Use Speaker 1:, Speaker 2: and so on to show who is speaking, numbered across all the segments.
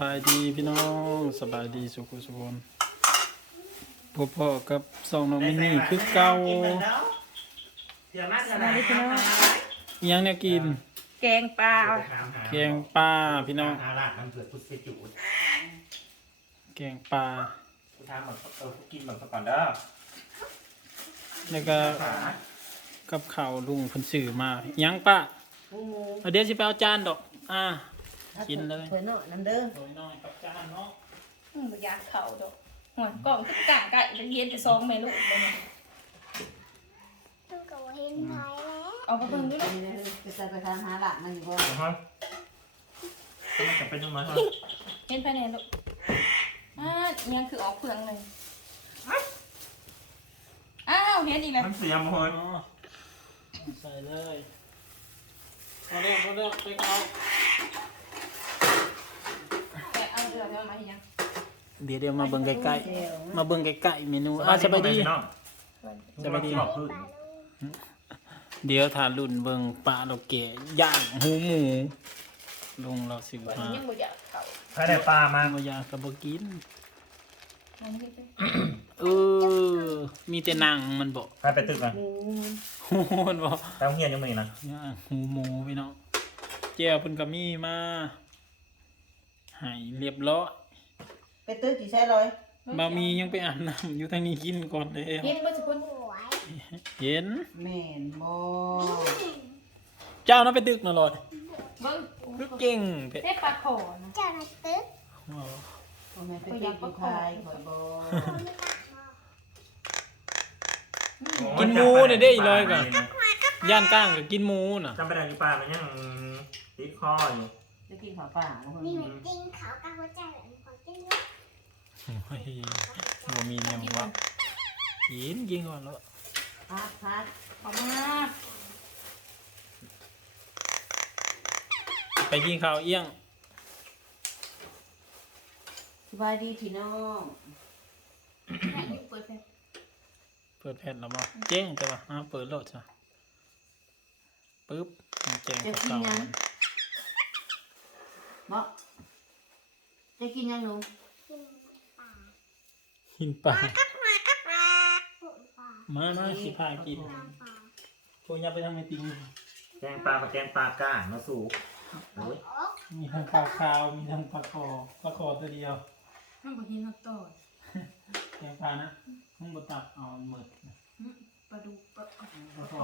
Speaker 1: สบายดีพี่น้องสบายดีสุขสุขนพบพ่อกับสองน้องมินนี่คือเก่า
Speaker 2: เดี๋ยวมาจะได้
Speaker 3: พี่น้อง
Speaker 1: อิหยังเนี่ยกิน
Speaker 3: แกงปลา
Speaker 1: แกงปลาพี่น้อง
Speaker 2: หาร้านมันเกิดพุทธจูด
Speaker 1: แกงปลา
Speaker 2: กูทำเหมือนเออกูกินเหมือนก่อนเด้อ
Speaker 1: แล้วก็กับข้าวลุงเพิ่นซื้อมาอิหยังป้าเอาเดี๋ยวสิไปเอาจานดอก อ่า กินเลย
Speaker 3: เพิ่นเนาะน้ำเด้อ
Speaker 1: โดยน้อยกับจานเนาะ
Speaker 4: อืมบ่อยากเข่าดอกหัวกล่องคือกะไก่จะเย็นจะซองไม่รู้เลยเนี่ย
Speaker 5: ตู้กับเห็นไทยแล้ว
Speaker 4: เอาไปเพิ่งด้วยนะ
Speaker 3: นี่นะไปใส่ไปทางหาหลักมันอยู่บ่
Speaker 2: นะฮะมันจะเป็นยังไงฮะ
Speaker 4: เห็นภายในลูกอ่ายังคือออกเฟืองเลยอ้าวเห็นอีกแล้ว
Speaker 2: มันเสียมเลย
Speaker 1: อ๋อใส่เลยเอาเร็วเอาเร็วไปเอา
Speaker 4: แต่เอาเรือมาให้ยัง
Speaker 1: เดี๋ยวเดี๋ยวมาเบิ่งใกล้ๆมาเบิ่งใกล้ๆเมนูอะสบายดี
Speaker 2: สบายดีบอกพื้น
Speaker 1: เดี๋ยวทานรุ่นเบิงปลาเราแก่ย่างหูหมูลงเราซื้อ
Speaker 4: วัน
Speaker 1: มา
Speaker 4: นี้ยังบ่อยากเข่า
Speaker 2: ถ้าได้ปลามา
Speaker 1: บยางกระบกิน
Speaker 4: อันนี้เป็น
Speaker 1: เออ มีแต่หนังมันบอก
Speaker 2: ถ้าไปตึกอะ
Speaker 1: โอ้โหมันบอก
Speaker 2: แต่เฮียนยังมีนะ
Speaker 1: ย่างหูหมูพี่น้องแจ้วเพิ่นก็มีมา ให้เรียบร้อย
Speaker 3: ไปตื้อกี่ใช้เลย
Speaker 1: บะหมียังไปอาบน้ำอยู่ทางนี้กินก่อนเลย
Speaker 4: เห็นบ่สิคน
Speaker 5: สวย
Speaker 1: เห็น
Speaker 3: แม่นบ่
Speaker 1: เจ้าน่ะไปดึกน่ะลอย
Speaker 4: เบิ่ง
Speaker 1: คือเก่งเพ่
Speaker 4: ได้ปลาขอนะ
Speaker 5: เจ้าหน้าตึ๊ก
Speaker 3: พ่อแม่ไปตื้อกี่ทายข่อยบ่
Speaker 1: กินหมูเนี่ยได้อีร้อยก่อนย่านก้างก็กินหมูน่ะ
Speaker 2: จำไปได้อยู่ปลามันยังติดคออยู่
Speaker 3: จะกินข้าวป่าแล้วเพิ่น
Speaker 5: นี่มันจริงเขากับหัวใจแบบนี้ของจริง
Speaker 1: โอ้ยบ่มีแนวว่ากินกินก่อนแล้ว
Speaker 3: พักพัก
Speaker 4: เอามา
Speaker 1: ไปกินข้าวเอี้ยง
Speaker 3: สบายดีพี่น้อง
Speaker 4: ให้อยู่เปิดแฟน
Speaker 1: เปิดแผ่นแล้วบ่เจ๊งแต่ว่าอ่าเปิดโลดจ้ะปึ๊บแจงกับเก่า
Speaker 3: บ่จะกินยังหนู
Speaker 5: กินปลา
Speaker 1: หินป่า
Speaker 5: ปลากับปลาปุ๋ยปลา
Speaker 1: มามาสิพากิน
Speaker 5: ปลาปลา
Speaker 1: พวกยับไปทางไม่ติง
Speaker 2: แกงปลากับแกงปลาก้างมาสู่โอ้ย
Speaker 5: โอ๊ะ
Speaker 1: มีทั้งปลาขาวมีทั้งปลาคอปลาคอตัวเดียว
Speaker 4: มันบ่เห็นเอาต่อ
Speaker 1: แกงปลานะมึงบ่ตักเอาหมึดนะ
Speaker 4: ปลาดุกปลา
Speaker 1: ปลาคอ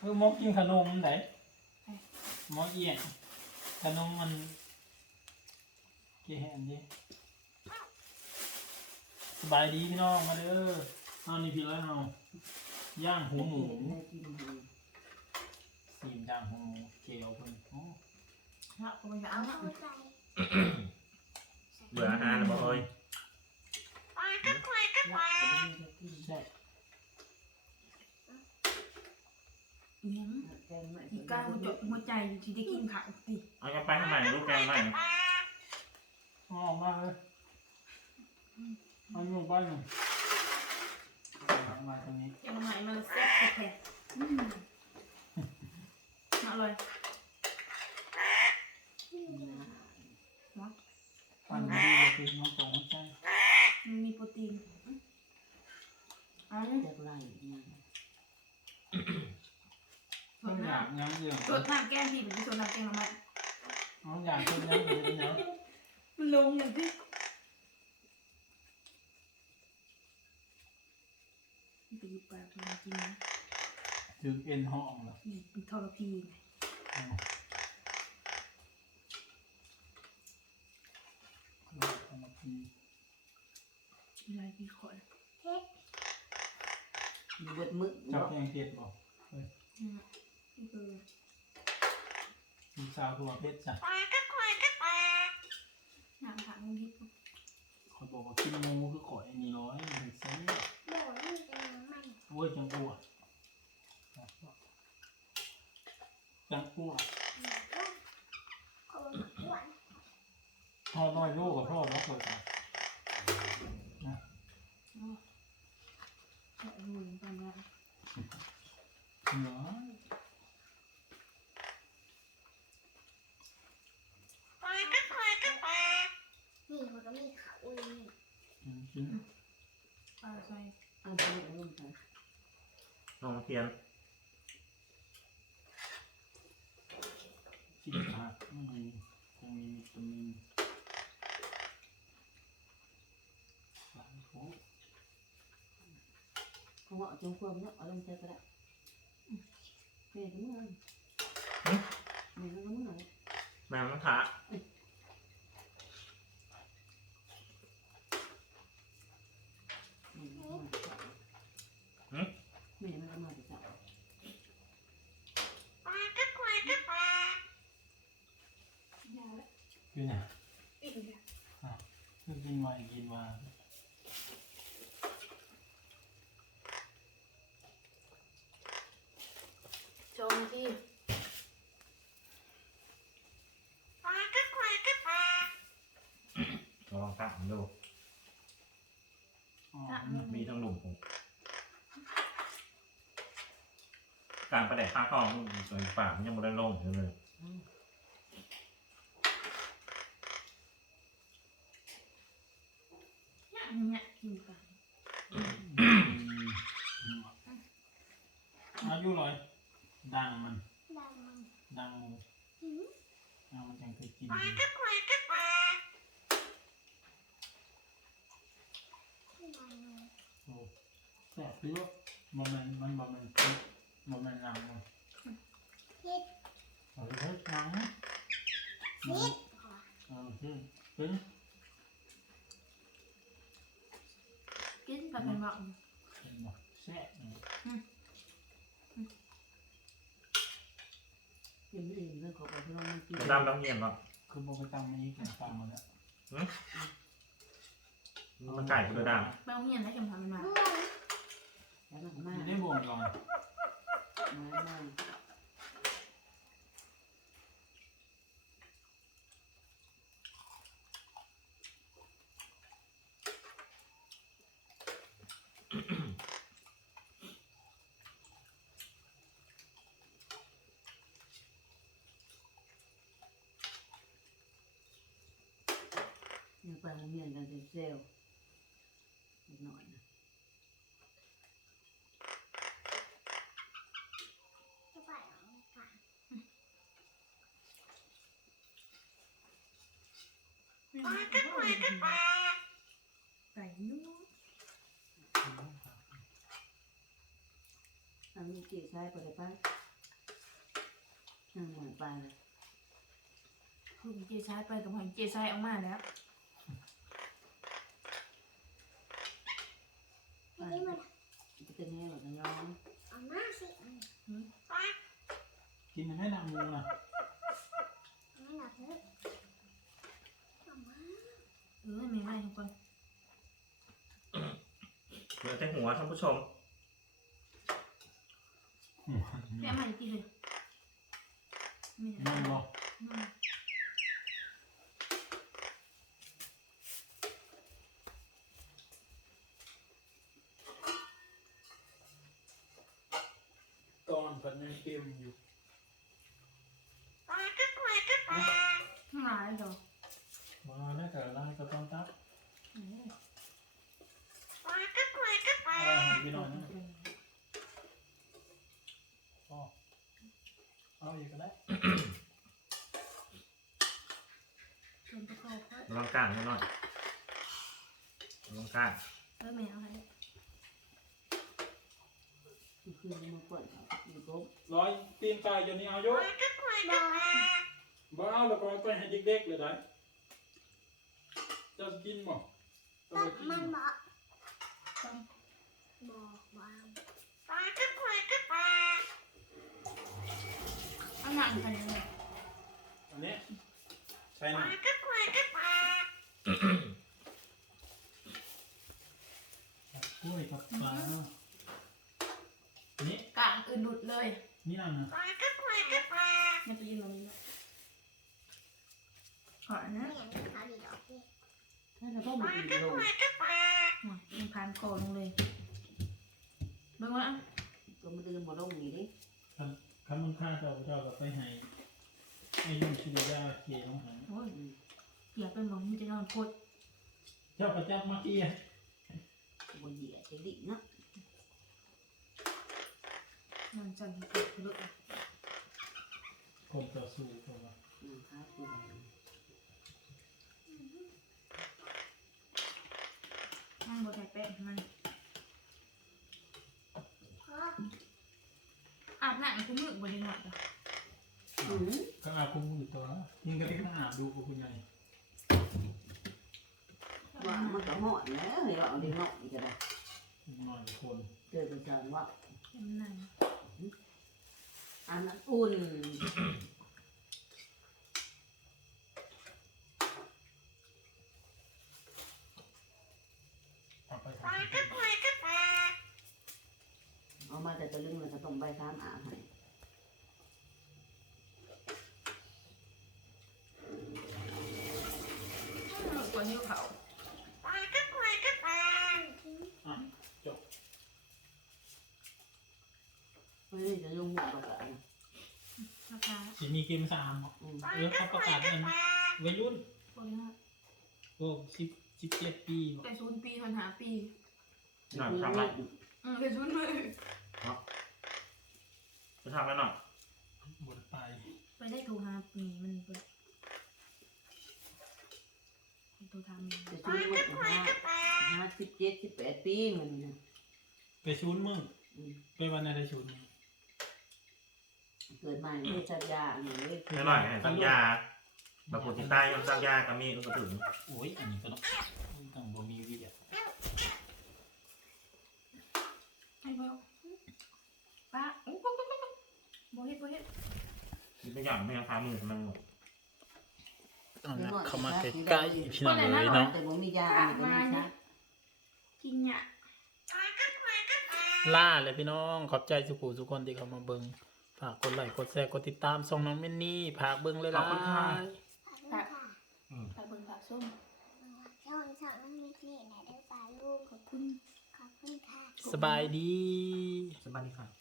Speaker 1: เออหมกกินขนมไหนหมอเอี้ยงขนมมัน เกี่ยแหนดิสบายดีพี่น้องมาเด้อเอานี่พี่ร้อยเฮาย่างหูหมู
Speaker 3: ได้กินดี
Speaker 1: สีมย่างหูหมูเกลียวเพิ่นโอ้
Speaker 4: เนาะก็บ่อยากเอา
Speaker 5: เอา
Speaker 4: เนาะ
Speaker 5: หัวใจ
Speaker 2: เบื่ออาหารบ่เอ้ย
Speaker 5: ปลากับปลากับปลา
Speaker 1: ใช่
Speaker 4: อิหยัง
Speaker 3: แกงไม่
Speaker 4: อีกาหัวจดหัวใจอยู่ที่ได้กินข้าวติ
Speaker 2: เอายังไปทำไมลูกแกงใหม่
Speaker 1: อ๋อมาเลยเอาอยู่บ้านหนึ่งมาตรงนี้
Speaker 4: ยังไงมันแซ่บแท้ๆอืมอร่อย
Speaker 1: ปั่นดีคือน้องสองหัวใจ
Speaker 4: มันมีโปรตีนเอัน
Speaker 3: จะไล่ยัง
Speaker 4: สด
Speaker 1: อยาก
Speaker 4: น้ำ
Speaker 1: ย้ำเยื่อ
Speaker 4: สดน้ำแก้มพี่เป็นสดน้ำแกงละมัน
Speaker 1: น้องอยากเป็นย้ำเป็นย้
Speaker 4: มัน ลงอย่างที่ไปอยู่ปลาไปกินนะำ
Speaker 1: ถึงเอ็นห้องเหรอ
Speaker 4: นี่เป็นทรพีไงทอะไรพี่ขอ
Speaker 3: อยู่เบิดมึก
Speaker 1: จับ
Speaker 3: บ่
Speaker 1: แยงเผ็ดบอกเฮ้ย
Speaker 4: นี่คือ
Speaker 1: มีสาวตัวเพชรจ้ะ
Speaker 5: ปลากับปลากับปลา
Speaker 4: น้ำผักมันพิษ
Speaker 1: เขาบอกว่ากินงูคือข่อยนี่ร้อยมันเซ่
Speaker 5: โดดนี่เป็นน้ำมัน
Speaker 1: โว้ยจังอ้วกจังอ้วก
Speaker 5: เขาบอกหวาน
Speaker 1: ทอดน้อยลูกกับทอดแล้วเปิดอะ
Speaker 4: ขอดูตอนนี้
Speaker 1: เหนือ
Speaker 5: ปลากับปลากับปลา อุ้ย
Speaker 1: อืม กิน
Speaker 4: ปลาใส่
Speaker 3: เอาไปเอาลงไป
Speaker 2: น้องเทียน
Speaker 1: กินผักอืมคงมีวิตามินสารโค้
Speaker 3: เขาบอกจงความเนาะเอาลงใจก็ได้เฮ้ยก็เมื่อยเฮ้ยก็เมื่อย
Speaker 2: แมวมันขา
Speaker 3: ไม่ได้มาจับไม่ได้มาจับ
Speaker 4: ยาละ
Speaker 1: คือไง
Speaker 4: อิ่มแล้ว
Speaker 1: คือกินมากินมา
Speaker 4: จงที่
Speaker 2: ลองตักดู
Speaker 1: อ๋อ
Speaker 2: มีทั้งหลุมผมการประเด็นข้างกองส่วนปากมันยังไม่ได้ลงอยู่เลย
Speaker 4: เนี่ยเนี่ยกินไป
Speaker 1: อายุร้อยดังมัน
Speaker 5: ดังมัน
Speaker 1: ดังหมู
Speaker 5: หืม
Speaker 1: ดังมันยังเคยกิน
Speaker 5: ไม่มัน
Speaker 1: โอ้ แซ่บคือว่ามันมันมันมันมันมันมันหนังมัน
Speaker 5: พิษ
Speaker 1: เออเฮ้ยหนัง
Speaker 5: พิษ
Speaker 1: เออคือเป็น
Speaker 4: กินไปเป็นบอก
Speaker 1: เป็นแบบแซ่บเนี่ย
Speaker 3: ยังไม่ได้เรื่องของไปที่เราไม่กิน
Speaker 2: จะดำดำเงียบหรอ
Speaker 1: คือโบกตังมันนี้กินตามมาแล้ว
Speaker 2: มันไก่กูจะด
Speaker 4: ไปโรงเรียนได้ชมทำเป็นมา
Speaker 5: ด้วย
Speaker 3: แล้วก็มา
Speaker 1: อยู่ได้บ่วงก่อน
Speaker 3: มามายังไปโรงเรียนกันเซลล์นิดหน่อยนะ
Speaker 5: จะไปเอาค่ะ
Speaker 4: ไก่นุ่ม
Speaker 3: อันนี้เกี่ยวใช้ปเลยป้านั่งหน่อยไปเลย
Speaker 4: คือเจชายไปกับหอยเจชายออกมาแล้ว
Speaker 5: ทีนี้มัน
Speaker 3: จะเป็นแง่แบบน้อง
Speaker 5: เอามาสิ
Speaker 1: กินไม่นำมูนะ
Speaker 5: เอามาหลับเลยเอามา
Speaker 4: เออไม่ไม่ทุกคนำ
Speaker 2: เหลือแต่หัวท่านผู้ชม
Speaker 4: แม่มาจะกินเลยไม่ได้
Speaker 1: นั่งบอก
Speaker 4: อืม
Speaker 1: ตอนกันยังเกมอยู่
Speaker 4: ข้างหลายดอก
Speaker 1: มาแล้วแต่ละก็ต้องตัก
Speaker 4: เออ
Speaker 1: เอาให้ พี่น้อยนะอ๋อเอาอีกก็ได้
Speaker 4: จนตะโกนก็
Speaker 2: ลองก้างนิดหน่อยลองก้าง
Speaker 4: เออแม่เอาให้
Speaker 3: คือมาปวดอยู่ปุ๊บ
Speaker 1: ร้อยตีนไก่อยู่นี่เอาอยุ
Speaker 5: บอก
Speaker 1: บ่เอาแล้วก็เอาไปให้เด็กๆเลยได้จะกินบ่จะ
Speaker 5: ตั
Speaker 1: ไป
Speaker 5: ด
Speaker 1: กิน
Speaker 5: มัน
Speaker 1: บ่
Speaker 5: บอกบอกวาง
Speaker 4: เอา หนังกันเลย
Speaker 1: อันนี้ใช่ไหมกล้วยกับปลาเนาะนี่
Speaker 4: กลางอื่นดุดเลย
Speaker 1: นี่นั่นนะ
Speaker 4: ไม่ไปยืนตรงนี้เลยขอนะ
Speaker 5: ไม่อย่างนี้เขาดีดอกดิ
Speaker 3: ถ้าเราต้องมากินลง
Speaker 4: หัวยังพานโกลงเลยเบิ่งว่า
Speaker 3: ก็มาเดินมาลงนี่ดิ
Speaker 1: คันคันมันค่าเจ้าเจ้าก็ไปให้ไอ้ยุ่งชิบะยาเกี่ยวของหัน
Speaker 4: โอ้ยเกียบเป็นบอกมึงจะนอนโคตร
Speaker 1: เจ้าประจับมาเกีย
Speaker 3: บนเหยียดจะดิเนาะ
Speaker 4: มันจันทร์ติดลุก
Speaker 1: ผมต่อสู้เพราะว่า
Speaker 3: นะครับคือ
Speaker 4: มันบ่ได้แป้งมัน
Speaker 5: พ่อ
Speaker 4: อาบน้ำกูมือบ่ได้หน่อยจ้ะ
Speaker 3: อืม
Speaker 1: ก็อาคุ้มอยู่ตัวยิงกันที่ข้างหน้าดูกับคุณยาย
Speaker 3: ว่ามันก็หอดแล้วเดี๋ยวเอาดีหนาะอีกก็ได้
Speaker 1: นอนคน
Speaker 3: เจอเป็นจานว่า
Speaker 4: เห็นนั่น
Speaker 3: อันนั้นอุ่น
Speaker 1: เอาไป
Speaker 5: ปลาก็ปลาก็ปลา
Speaker 3: เอามาแต่ตะลึงแล้วก็ต้องใบทามอาให้
Speaker 4: มือคนอยู่เขา
Speaker 5: ปลาก็ปลาก็ปลา
Speaker 1: อะจบ
Speaker 3: เฮ้ยจะลงหัวประกาศนะ
Speaker 4: นะคะ
Speaker 1: สิมีเกมสามเหรอ
Speaker 3: อืม
Speaker 1: เออเขาประกาศกันวัยรุ่น
Speaker 4: คนเนี้ย
Speaker 1: โอ้สิบสิบเจ็ดปีบอก
Speaker 4: แต่ศูนย์ปีคนหาปี
Speaker 2: หน่อยทำแล้ว
Speaker 4: อืมแต่ศูนย์มือ
Speaker 2: จะทำแล้วหน่อย
Speaker 1: บนไป
Speaker 4: ไปได้โทรหาปีมันเปิดไปโทรทำ
Speaker 3: จะช่วยมันห้าห้าสิบเจ็ดสิบแปดปีเหมือนนะ
Speaker 1: ไปชูนย์มึง
Speaker 3: อืม
Speaker 1: ไปวันอะไรชูนย์มึง
Speaker 3: เกิดใหม่ไม่จัดยาหนึ่งเลย
Speaker 2: ไม่หน่อยให้สัญญาบางคนที่ใต้ยังสัญญาก็มีก็ถึง
Speaker 1: โอ้ยอันนี้ก็ต้องต้องบ่มีวิทยา
Speaker 4: ให้เพิ่มป้าโอ้ปุ๊บปุ๊บปุ๊บปุ๊บบ่ เฮ็ดบ่เฮ็ด
Speaker 2: มีตัวอย่างไม่ยังพามือมันหมด
Speaker 1: เอานะเข้ามาใกล้ๆพี่น้องเลยเนาะ
Speaker 3: แต่ผมมียาอันนี้ก็ไม่ใช่
Speaker 4: กินเนี่ย
Speaker 1: ล่าเลยพี่น้อง ขอบใจสุขุทุกคนที่เข้ามาเบิ่งฝากกดไลค์กดแชร์กดติดตามส่องน้องเมนนี่ฝากเบิ่งเลยล่ะ
Speaker 5: ขอบคุณค่ะ
Speaker 4: ฝากเบิ่งฝากส้ม
Speaker 5: ช่องช่องน้องมิกนี่ไหนได้ปลาลูก
Speaker 4: ขอบคุณ
Speaker 5: ขอบคุณค่ะ
Speaker 1: สบายดี
Speaker 2: สบายดีค่ะ